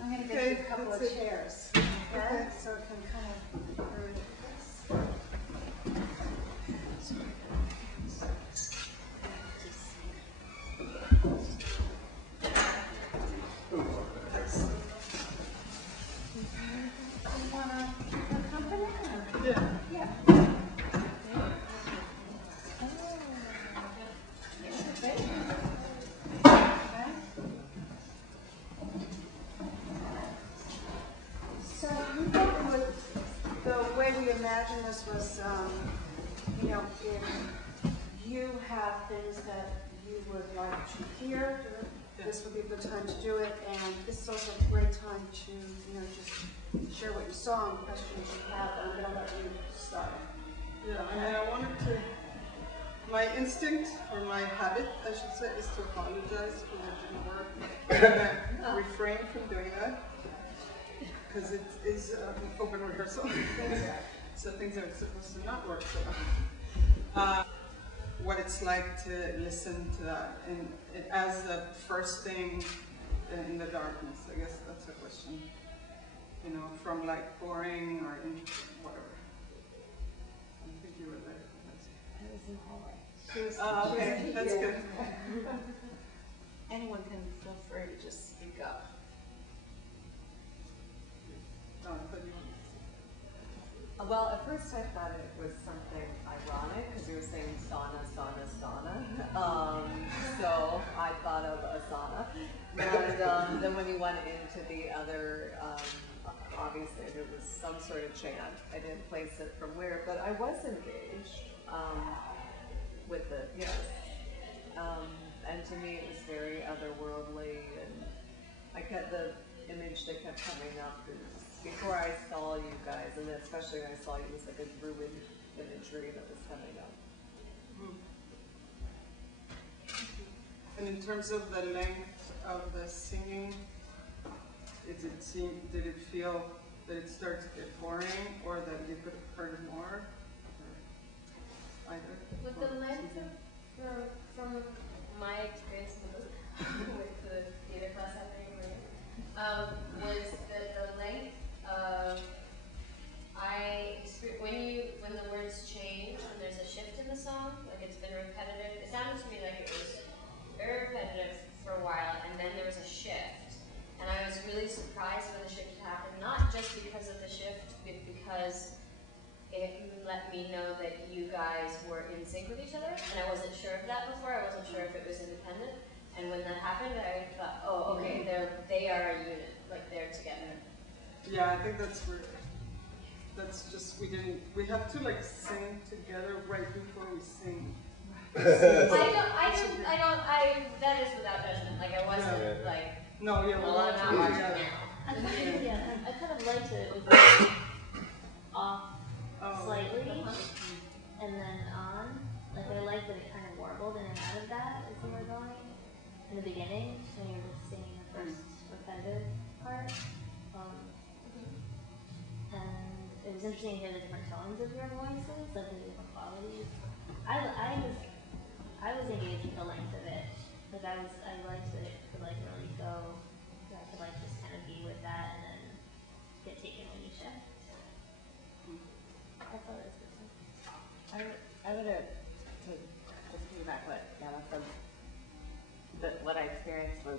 I'm going to get you a couple of chairs. Okay, so it can kind of ruin this. You want to accompany? Yeah. Yeah. So we thought the way we imagined this was, you know, if you have things that you would like to hear, this would be a good time to do it, and this is also a great time to, you know, just share what you saw and questions you have, and I'm going to let you start. Yeah, I mean, I wanted to, my instinct, or my habit, I should say, is to apologize because it didn't work. And I refrain from doing that, because it is open rehearsal. So things are supposed to not work so well. What it's like to listen to that, and it as the first thing in the darkness, I guess that's the question. You know, from like boring or whatever. I think you were there. I was in the hallway. Okay, that's good. Anyone can feel free to just speak up. Oh, I thought you wanted to well, at first I thought it was something ironic because you were saying sauna, sauna, sauna. So I thought of a sauna. And then when you went into the other, obviously there was some sort of chant. I didn't place it from where, but I was engaged with it, yes. And to me it was very otherworldly, and I kept the image that kept coming up is before I saw you guys, and then especially when I saw you, it was like a druid imagery that was coming up. And in terms of the length of the singing, did it feel that it started to get boring, or that you could have heard more? Or either? With the length from my experience with the theater class happening, was that the length of when the words change, when there's a shift in the song, like it's been repetitive. It sounded to me like it was very repetitive for a while, and then there was a shift. And I was really surprised when the shift happened, not just because of the shift, but because it let me know that you guys were in sync with each other, and I wasn't sure of that before. I wasn't sure if it was independent. And when that happened, I thought, oh, okay, they are a unit, like they're together. Yeah, I think that's weird. That's just, we have to like sing together right before we sing. That is without judgment. Like I wasn't like, no, yeah, well, I'm not watching now. I kind of liked it. It was off slightly and then on. Like I liked that it kind of warbled in and out of that as we were going. And the beginning when you were singing the first repetitive part. And it was interesting to hear the different tones of your voices, like the different qualities. I was engaged with the length of it. Like I liked that it could like really go. I could like just kind of be with that and then get taken when you shift. I thought it was good. I would have, to just piggyback what Anna said, that what I experienced was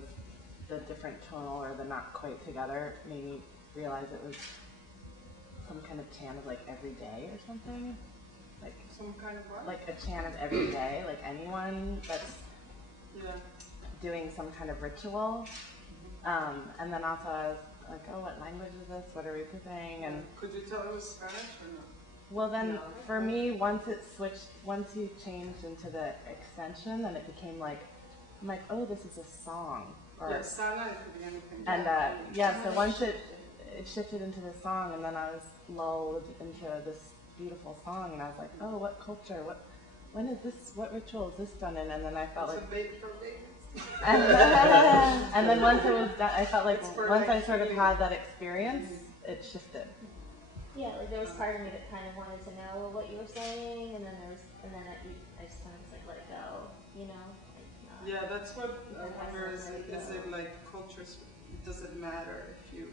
the different tonal or the not quite together made me realize it was some kind of chant of like every day or something. Like Some kind of what? like a chant of every day, like anyone that's Yeah. doing some kind of ritual. And then also I was like, oh, what language is this? What are we saying? And Could you tell it was Spanish or no? well, then No. for me, once you changed into the extension, then it became like, I'm like, oh, this is a song. Or, Yeah, Sana, it could be anything. and yeah, so once it shifted into the song, and then I was lulled into this beautiful song, and I was like, oh, what culture? When is this? What ritual is this done in? And then I felt It's like, a bait for babies. and then once it was done, I felt like It's for, once like, I sort of healing. had that experience, it shifted. Yeah, like there was part of me that kind of wanted to know what you were saying, and then I just kind of was like let it go, you know. Yeah, that's what I wonder is it like cultures, does it matter if you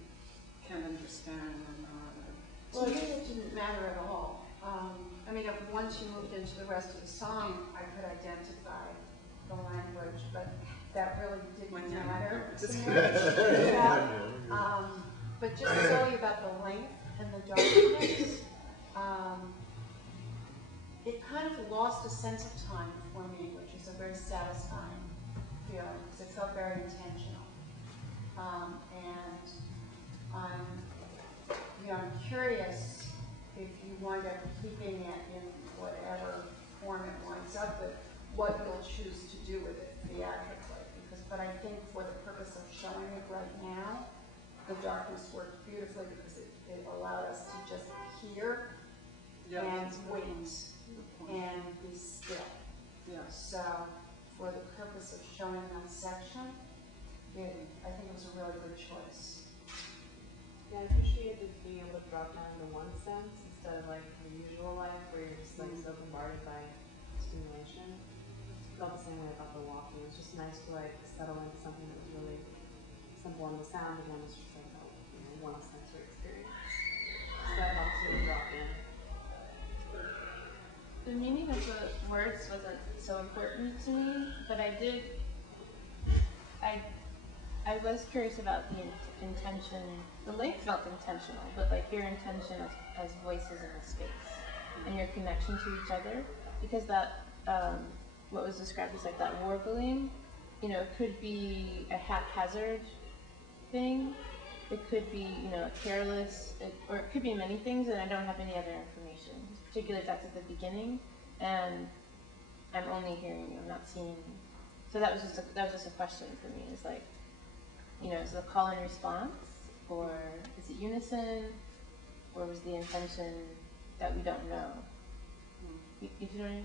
can understand or not? To me, it didn't matter at all. I mean, once you moved into the rest of the song, I could identify the language, but that really When didn't you're matter to just- me. Yeah. But just to tell you about the length and the darkness, it kind of lost a sense of time for me, which is a very satisfying feeling, because it felt very intentional. And I'm curious if you wind up keeping it in whatever form it winds up with, what you'll choose to do with it theatrically. But I think for the purpose of showing it right now, the darkness worked beautifully because it allowed us to just hear and wait and be still. Yeah. So for the purpose of showing that section, I think it was a really good choice. Yeah, I appreciated being able to drop down into one sense instead of like the usual life where you're just like so bombarded by stimulation. I felt the same way about the walking. It was just nice to like settle into something that was really simple on the sound, and then it's just like one sensory experience. So that helps you drop in. The meaning of the words wasn't so important to me, but I was curious about the intention. The length felt intentional, but like your intention as voices in a space and your connection to each other, because that what was described as like that warbling, it could be a haphazard thing. It could be, careless, or it could be many things, and I don't have any other information. Particularly if that's at the beginning, and I'm only hearing you, I'm not seeing you. So that was just a question for me. It's like, is it a call and response, or is it unison, or was the intention that we don't know? You know what I mean?